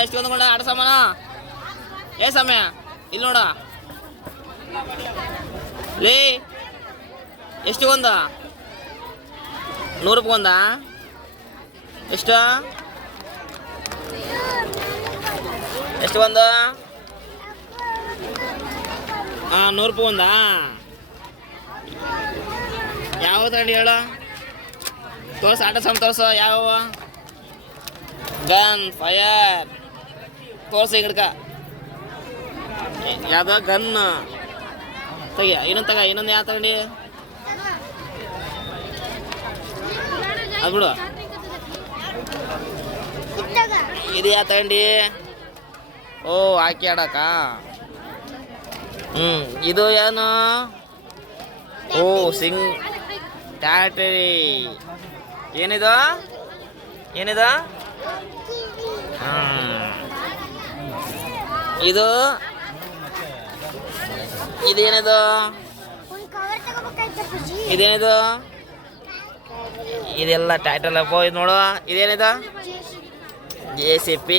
ಎಷ್ಟು ಒಂದು ಆಟ ಸಾಮಾನ ಏ ಸಮಯ ಇಲ್ಲಿ ನೋಡ ಲೇ ಎಷ್ಟು ಒಂದ 100 ರೂಪಾಯಿ ಒಂದ ಎಷ್ಟು ಎಷ್ಟು ಒಂದು 100 ರೂಪಾಯಿ ಒಂದ ಯಾವ ತಗೊಂಡು ಹೇಳ ತೋರ್ಸ ಆಟ ಸಾಮಾನು ತೋರ್ಸ ಯಾವ ಗನ್ ಫೈರ್ ತೋರ್ಸ ಹಿಡ್ಕ ಯಾವ್ದ ಗನ್ ತೆಗಿಯ ಇನ್ನೊಂದು ತಗ ಇನ್ನೊಂದು ಯಾವ ತಗೊಂಡಿ ಅದು ಬಿಡು ಇದು ಯಾವ ತಗೊಂಡಿ ಓ ಹಾಕಿ ಆಡಕ ಇದು ಏನು ಓ ಸಿಂಗ್ ಟ್ಯಾಟರಿ ಏನಿದು ಏನಿದು ಇದು ಇದೇನಿದು ಇದೇನಿದು ಇದೆಲ್ಲ ಟೈಟಲ್ ಅಪ್ಪ ಇದು ನೋಡುವ ಇದೇನಿದು JCB